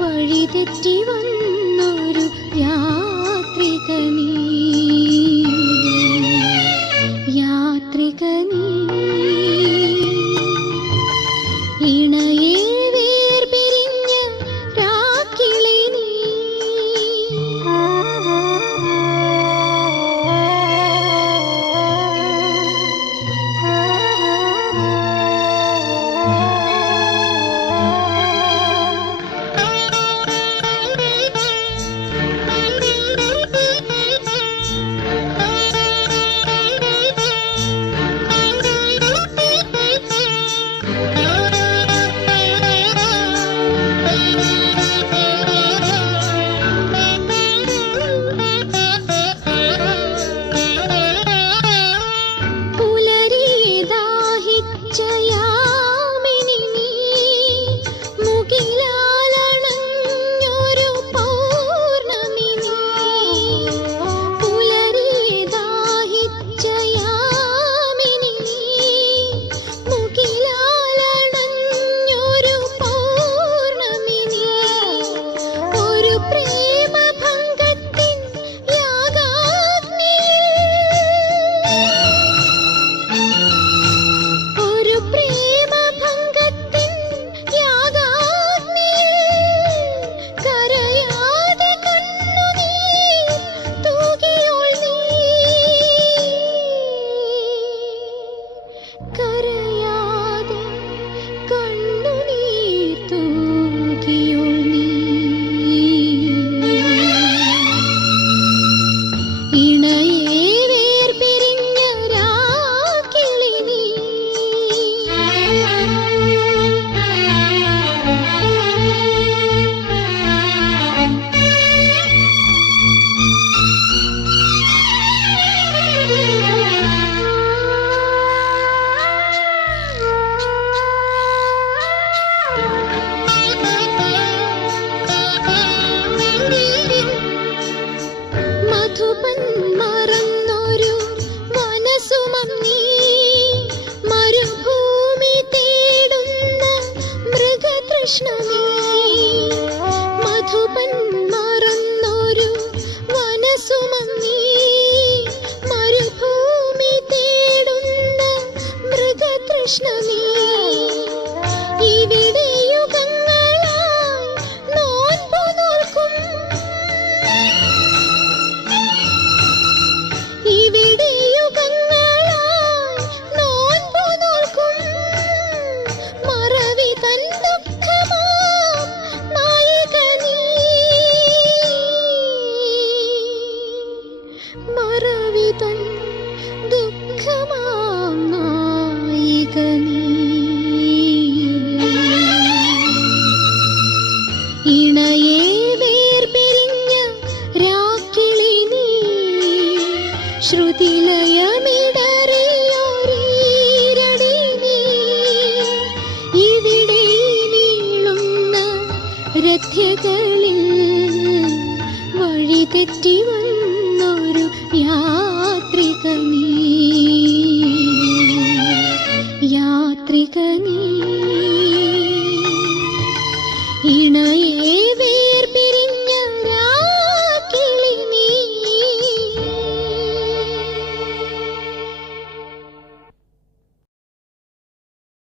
വഴിതെറ്റി നീളുന്ന തെറ്റി വന്നൊരു യാത്രിക നീ